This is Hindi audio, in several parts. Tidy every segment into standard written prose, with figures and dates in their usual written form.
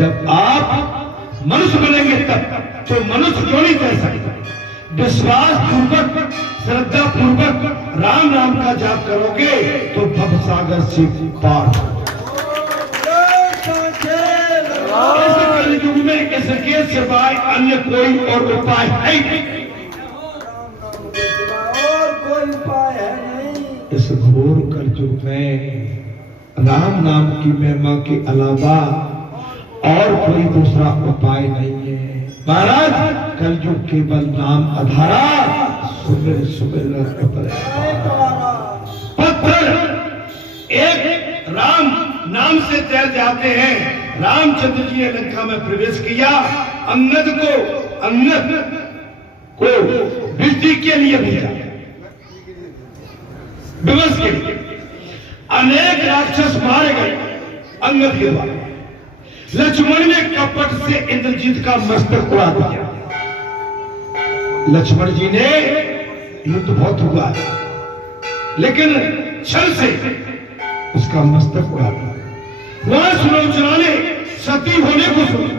जब आप मनुष्य बनेंगे तब तो मनुष्य क्यों नहीं कह सकते। विश्वास पूर्वक श्रद्धा पूर्वक राम नाम का जाप करोगे तो भव सागर से पार। युग में इसके सिवाय अन्य कोई और उपाय है नहीं, और कोई उपाय है नहीं। इस घोर कलयुग में राम नाम की महिमा के अलावा और कोई दूसरा उपाय नहीं है। महाराज कलयुग केवल नाम आधारा, सुमिर सुमिर पत्थर एक राम नाम से तैर जाते हैं। रामचंद्र जी ने लंका में प्रवेश किया, अंगद को वृद्धि के लिए भेजा, विवश के लिए। अनेक राक्षस मारे गए अंगद के द्वारा। लक्ष्मण ने कपट से इंद्रजीत का मस्तक उड़ा दिया। लक्ष्मण जी ने युद्ध बहुत हुआ लेकिन छल से उसका मस्तक उड़ा दिया। वहां सुलोचना ने सती होने को सोचा।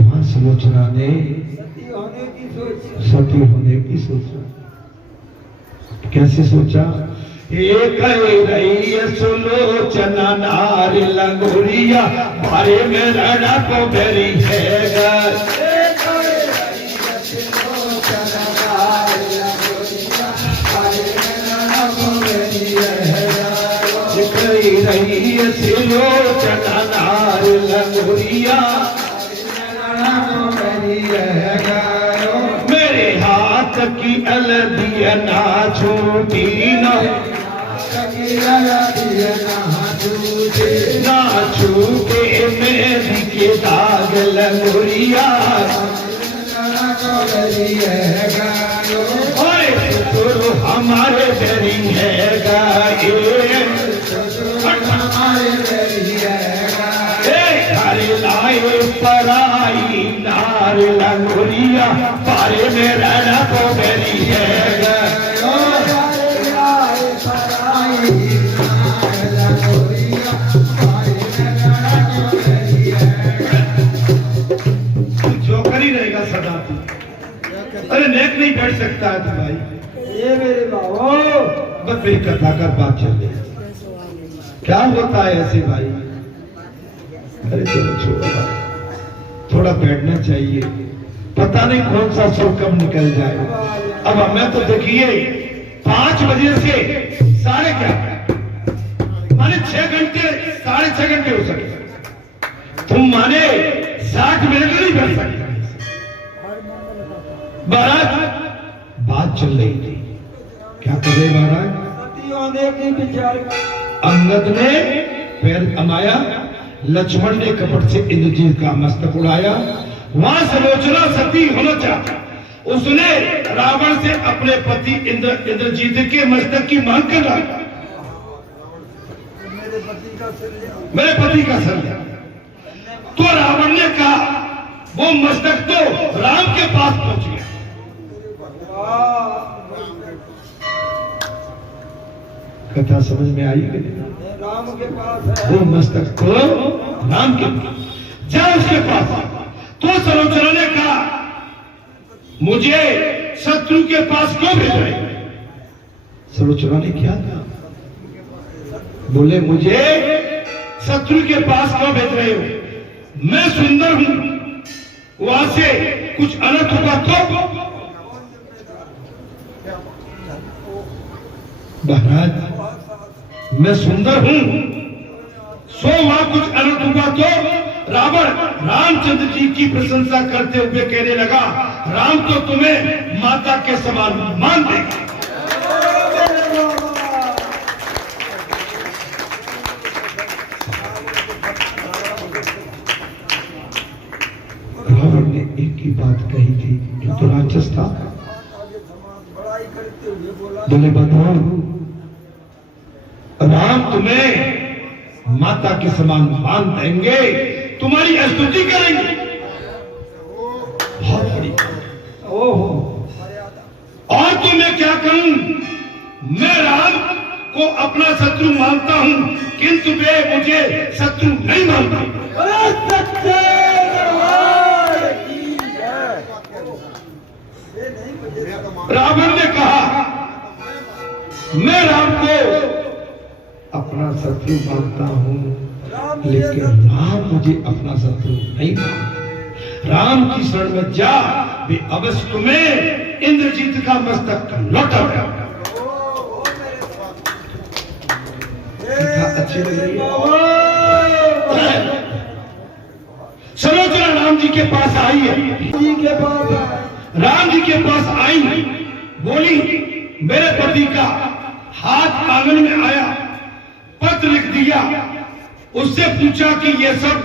वहां सुलोचना ने सती होने की सोचा। कैसे सोचा? एक रही सुलोचना नारी लंगोरिया बारे में रणा को बेरी है। रही सुलोचना नारी लंगोरिया मेरे हाथ की अलदिया ना छूटी ना छूटे मेरी के दाग लंगोरिया। तो हमारे बेरी है गाये लाए पराई नार लंगोरिया बारे में रहना को मेरी है। जोकर ही रहेगा सदा। अरे नेक नहीं बैठ सकता है तू भाई। ये मेरे बाबू बस मेरी कथा का बात चल रही है। क्या होता है ऐसे भाई? अरे चलो छोड़ो भाई, थोड़ा बैठना चाहिए। पता नहीं कौन सा सुर कब निकल जाए। अब हमें तो देखिए 5 बजे से साढ़े क्या माने 6 घंटे 6.5 घंटे हो सकते। तुम माने 60 मिनट नहीं बैठ सकते। महाराज बात चल रही थी, क्या कर रहे महाराज? अंगद ने पैर थमाया, लक्ष्मण ने कपट से इंद्रजीत का मस्तक उड़ाया। वहां सुलोचना सती होना चाहता, उसने रावण से अपने पति इंद्रजीत के मस्तक की मांग कर रहा। मेरे पति का सर लिया। तो रावण ने कहा वो मस्तक तो राम के पास पहुंच गया। कथा समझ में आई कि नहीं? राम के पास है वो मस्तक तो राम के पास, जा उसके पास। तो सुलोचना ने कहा मुझे शत्रु के पास क्यों भेज रहे? सुलोचना ने क्या कहा? बोले मुझे शत्रु के पास क्यों भेज रहे हो? मैं सुंदर हूं, वहां से कुछ अनर्थ होगा तो? महाराज मैं सुंदर हूं, सो वहां कुछ अनर्थ हुआ तो? रावण रामचंद्र जी की प्रशंसा करते हुए कहने लगा राम तो तुम्हें माता के समान मान देगा। रावण ने एक ही बात कही थी, जो तो राक्षस था। बोले बताओ राम तुम्हें माता के समान मान देंगे, तुम्हारी स्तुति करेंगे। बहुत बड़ी। ओहो, और तो मैं क्या कहूं? मैं राम को अपना शत्रु मानता हूं, किंतु वे मुझे शत्रु नहीं मानते। अरे सच्चे दरबार की जय। रावण ने कहा मैं राम को अपना शत्रु मानता हूं, लेकिन राम मुझे अपना शत्रु नहीं मानते। राम की शरण में जा, वे अवश्य तुम्हें इंद्रजीत का मस्तक लौटा देगा। अच्छी लग रही है। सलोचना राम जी के पास आई है। जी के पास राम जी के पास आई, बोली मेरे पति का हाथ आंगन में आया, पत्र लिख दिया। उससे पूछा कि ये सब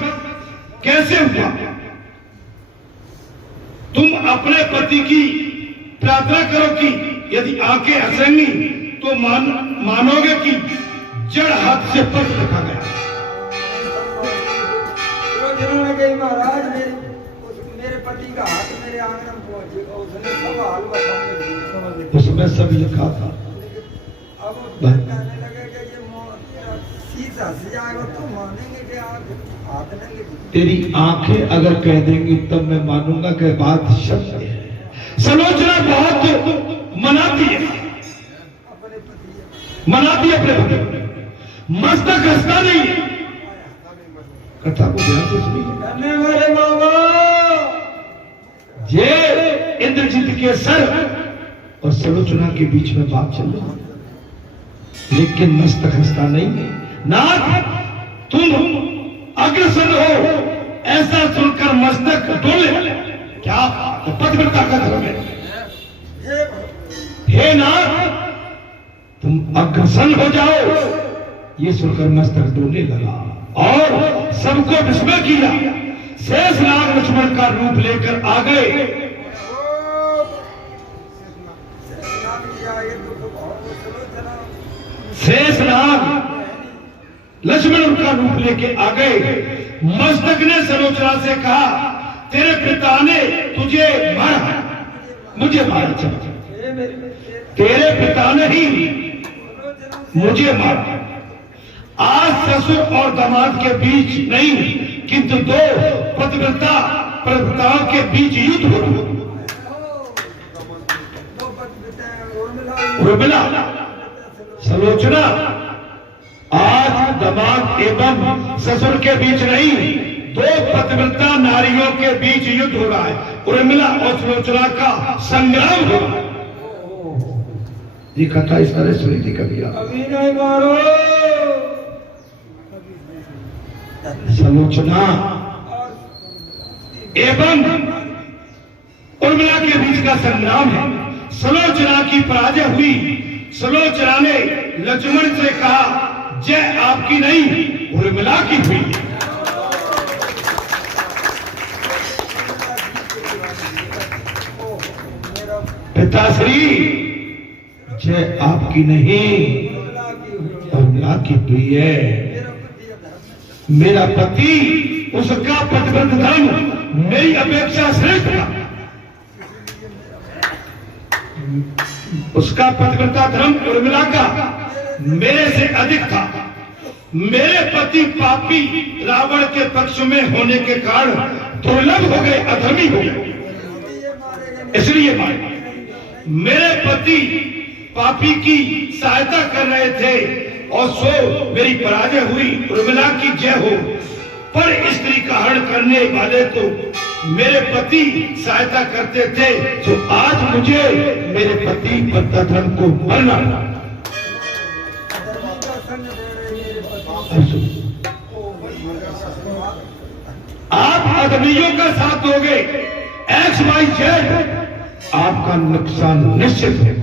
कैसे हुआ। तुम अपने पति की प्रार्थना करो कि यदि आंखें हंसेंगी तो मानोगे कि जड़ हाथ से पत्र लिखा गया। महाराज मेरे पति का हाथ मेरे आंगन में पहुंचेगा, उसने सवाल बताने उसमें सब लिखा था। अब कहने लगे कि ये सीधा से जाएगा तो मानेंगे कि आप हाथ लेंगे। तेरी आंखें अगर कह देंगी तब मैं मानूंगा कि बात सत्य है। सलोचना बहुत मनाती है, अपने पति मनाती है अपने पति, मस्तक हंसता नहीं है। कथा को ध्यान से सुनिए। मेरे बाबा ये इंद्रजीत के सर और सलोचना के बीच में बात चल रही है, लेकिन मस्तक हंसता नहीं है। नाथ तुम अग्रसर हो, ऐसा सुनकर मस्तक डोले। क्या पतिव्रता का धर्म है। हे नाथ तुम अग्रसर हो जाओ। ये सुनकर मस्तक डोलने लगा और सबको विस्मय किया। शेषनाग लक्ष्मण का रूप लेकर आ गए। शेषनाग लक्ष्मण उनका रूप लेके आ गए। मस्तक ने सलोचना से कहा तेरे पिता ने तुझे मारा, मुझे मारा। तेरे पिता ने ही मुझे मारा। आज ससुर और दामाद के बीच नहीं, किंतु दो पतिव्रताओं के बीच युद्ध हो रहा। उर्मिला, सलोचना, आज दामाद एवं ससुर के बीच नहीं, दो पतिव्रता नारियों के बीच युद्ध हो रहा है। उर्मिला और सलोचना का संग्राम हो रहा है। ये कथा इस तरह सुनी थी कभी आप? अभी नहीं मारो। सलोचना एवं उर्मिला के बीच का संग्राम है। सलोचना की पराजय हुई। सलोचना ने लक्ष्मण से कहा जय आपकी नहीं उर्मिला की हुई। पिताश्री जय आपकी नहीं उर्मिला की हुई है। मेरा पति, उसका पतिव्रत धर्म मेरी अपेक्षा श्रेष्ठ था। उसका पतिव्रता धर्म उर्मिला का मेरे से अधिक था। मेरे पति पापी रावण के पक्ष में होने के कारण दुर्लभ हो गए, अधर्मी हो गए, इसलिए मारे। मेरे पति पापी की सहायता कर रहे थे और सो मेरी पराजय हुई। उर्मिला की जय हो। पर स्त्री का हरण करने वाले तो मेरे पति सहायता करते थे, तो आज मुझे मेरे पति पति धर्म को मरना। आप आदमियों का साथ दोगे, XYZ, आपका नुकसान निश्चित है।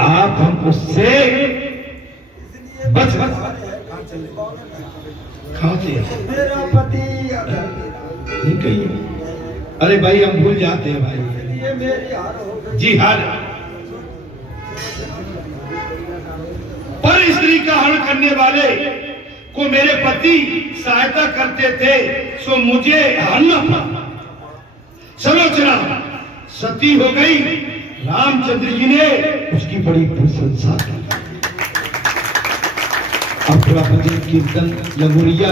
आप हम उससे बच खाते हैं। मेरा पति नहीं कहिए। अरे भाई हम भूल जाते हैं भाई। ये मेरी हार हो गई। जी हार। पर स्त्री का हरण करने वाले को मेरे पति सहायता करते थे, सो मुझे हरना पड़ा। सलोचना सती हो गई, रामचंद्र जी ने उसकी बड़ी प्रशंसा की। अब थोड़ा भजन कीर्तन लगोरिया,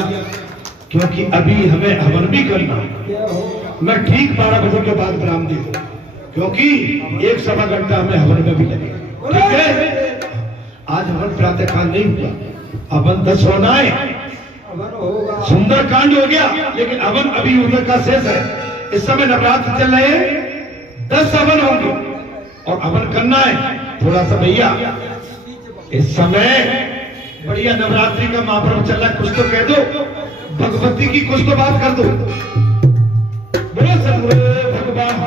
क्योंकि अभी हमें हवन भी करना है। मैं ठीक 12 बजे के बाद विराम दे दूं, क्योंकि 1-1.25 घंटा हमें हवन में भी लगेगा। ठीक है, आज हवन प्रातः काल नहीं हुआ, हवन 10 होना है। सुंदर कांड हो गया, लेकिन हवन अभी उधर का शेष है। इस समय नवरात्र चल रहे हैं, 10 हवन होंगे और हवन करना है। थोड़ा सा भैया, इस समय बढ़िया नवरात्रि का महापर्व चल रहा है, कुछ तो कह दो, भगवती की कुछ तो बात कर दो। बोलो सतगुरु भगवान।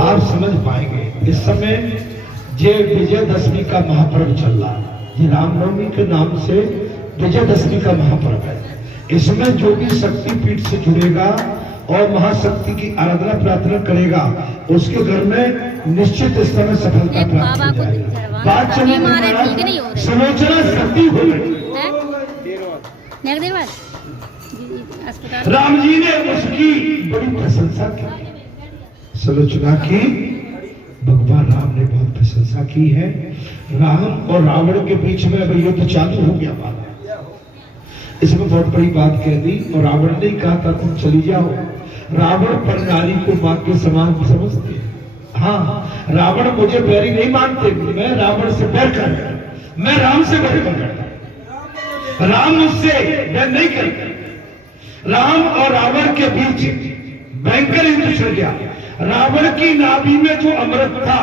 आप समझ पाएंगे। इस समय ये विजयदशमी का महापर्व चल रहा है। ये रामनवमी के नाम से विजयदशमी का महापर्व है। इसमें जो भी शक्ति पीठ से जुड़ेगा और महाशक्ति की आराधना प्रार्थना करेगा, उसके घर में निश्चित इस समय सफलता प्राप्त हो जाएगी। बात चली सुलोचना शक्ति हो गई। राम जी ने उसकी बड़ी प्रशंसा की, सुलोचना की भगवान राम ने बहुत प्रशंसा की है। राम और रावण के बीच में अब युद्ध चालू हो गया। बात इसमें बहुत बड़ी बात कह दी, और रावण ने कहा था तुम चली जाओ। रावण पर नारी को मां के समान समझते। हाँ, रावण मुझे बैरी नहीं मानते, मैं रावण से बैर करता, मैं राम से बैर करता, राम मुझसे बैर नहीं करते। राम और रावण के बीच भयंकर युद्ध छिड़ गया। रावण की नाभि में जो अमृत था,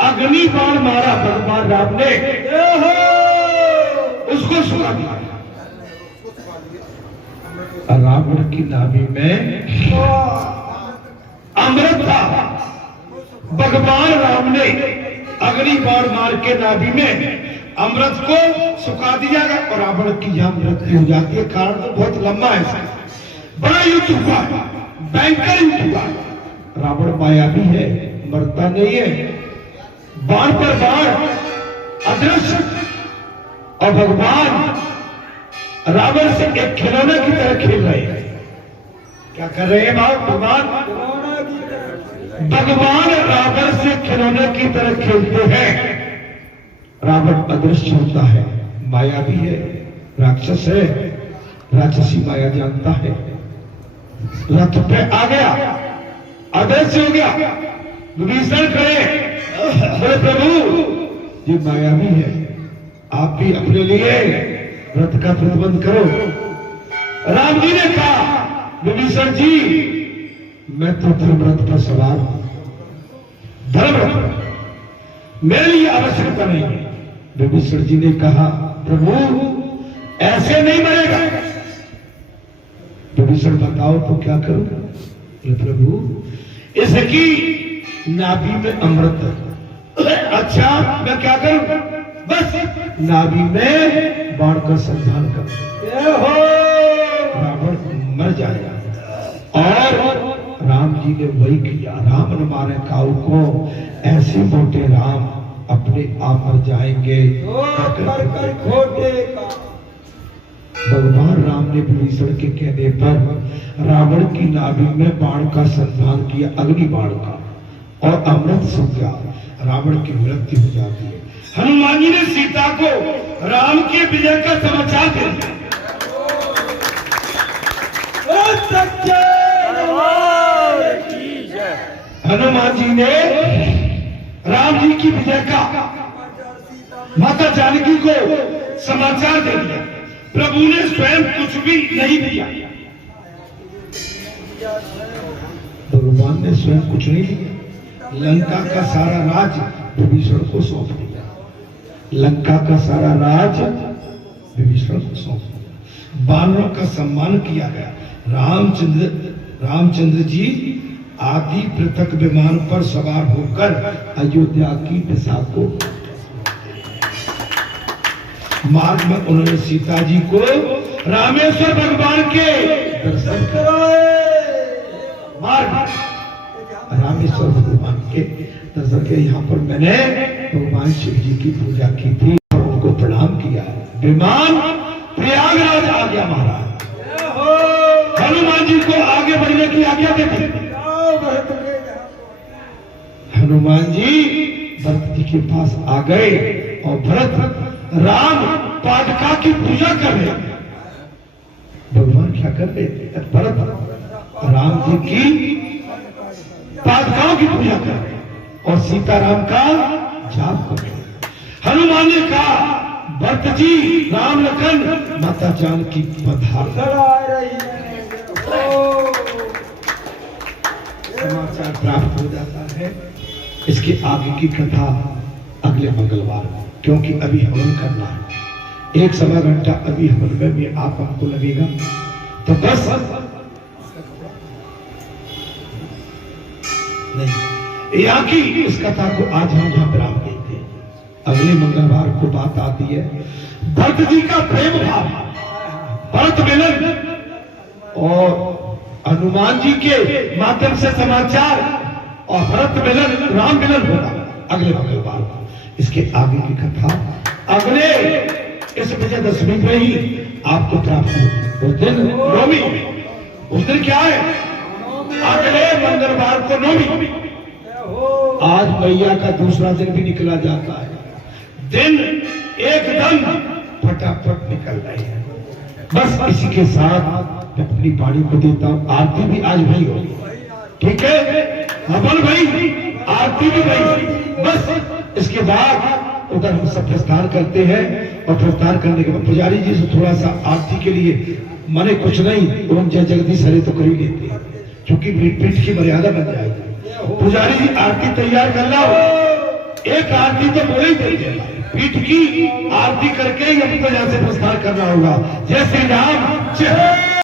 अग्नि बाण मारा भगवान राम ने, उसको सुखा दिया। रावण की नाभि में अमृत था, भगवान राम ने अग्नि बाण मार के नाभि में अमृत को सुखा दिया, और रावण की यहां मृत्यु हो जाती है। कारण तो बहुत लंबा है, बड़ा युद्ध हुआ, भयंकर युद्ध हुआ। रावण मायावी है, मरता नहीं है, बाण पर बाण अदृश्य, और भगवान रावण से एक खिलौने की तरह खेल रहे हैं। क्या कर रहे हैं भगवान? भगवान रावण से खिलौने की तरह खेलते हैं। रावण अदृश्य होता है, मायावी है, राक्षस है, राक्षसी माया जानता है। रथ पे आ गया, अदृश्य हो गया। विभीषण खड़े, बोले प्रभु ये मायावी है, आप भी अपने लिए रथ का प्रतिबंध करो। राम जी ने कहा विभीषण जी मैं तो धर्मरथ पर सवार हूं, धर्मरथ, मेरे लिए आवश्यकता नहीं है। विभीषण जी ने कहा प्रभु ऐसे नहीं मरेगा। विभीषण बताओ तो क्या करूं? प्रभु इसकी नाभि में अमृत है। अच्छा मैं क्या करूं? बस नाभि में बाण का संधान कर, रावण मर जाएगा। और राम जी ने वही किया। राम न मारे काऊ को, ऐसे मोटे राम अपने आप मर जाएंगे। खोटे का भगवान राम ने विभीषण के कहने पर रावण की नाभि में बाण का संधान किया, अग्नि बाण का, और अमृत सूख गया, रावण की मृत्यु हो जाती है। हनुमान जी ने सीता को राम के विजय का समाचार दे दिया। हनुमान जी ने राम जी की विजय का माता जानकी को समाचार दे दिया। प्रभु ने स्वयं कुछ भी नहीं दिया, भगवान ने स्वयं कुछ नहीं दिया। लंका का सारा राज विभीषण को सौंप दिया, लंका का सारा राज विभीषण को सौंप दिया। बानरों का सम्मान किया गया। रामचंद्र जी आदि पृथक विमान पर सवार होकर अयोध्या की दिशा को मार्ग में उन्होंने सीता जी को रामेश्वर भगवान के दर्शन कराए। मार्ग रामेश्वर भगवान के दर्शन के यहाँ पर मैंने भगवान शिव जी की पूजा की थी और उनको प्रणाम किया। विमान प्रयागराज आ गया महाराज। हनुमान जी को आगे बढ़ने की आज्ञा देते। हनुमान जी भरत जी के पास आ गए और भरत राम पादुका की पूजा कर रहे। भगवान क्या कर रहे थे? भरत राम जी की पादुकाओं की पूजा कर रहे और सीताराम का जाप कर रहे। हनुमान ने कहा, भरत जी, राम लखन माता जानकी पधार। समाचार प्राप्त हो जाता है। इसके आगे की कथा अगले मंगलवार, क्योंकि अभी हवन करना है। 1-1.25 घंटा अभी हवन में भी आप हमको लगेगा, तो बस नहीं, यहाँ की इस कथा को आज हम यहाँ विराम देते हैं। अगले मंगलवार को बात आती है भरत जी का प्रेम भाव, भरत मिलन और हनुमान जी के माध्यम से समाचार और भरत मिलन, राम मिलन होगा अगले मंगलवार को। इसके आगे की कथा अगले इस विजयदशमी में ही आपको प्राप्त होगी। उस दिन नवमी, उस दिन क्या है? अगले मंगलवार को नवमी। आज मैया का दूसरा दिन भी निकला जाता है। दिन एकदम फटाफट निकल रहे हैं। बस इसी के साथ अपनी वाणी को देता हूं। आरती भी आज भाई होगी, ठीक है? अपन भाई आरती भी भाई। बस इसके बाद उधर हम सब प्रस्थान करते हैं और प्रस्थान करने के बाद पुजारी जी से थोड़ा सा आरती के लिए माने कुछ नहीं, ओम जय जगदीश हरे तो कर ही लेते हैं, क्योंकि पीठ की मर्यादा बन जाएगी। पुजारी जी आरती तैयार कर लो। एक आरती तो बोले ही देते, पीठ की आरती करके ही हमको यहाँ से प्रस्थान करना होगा। जय श्री राम, जय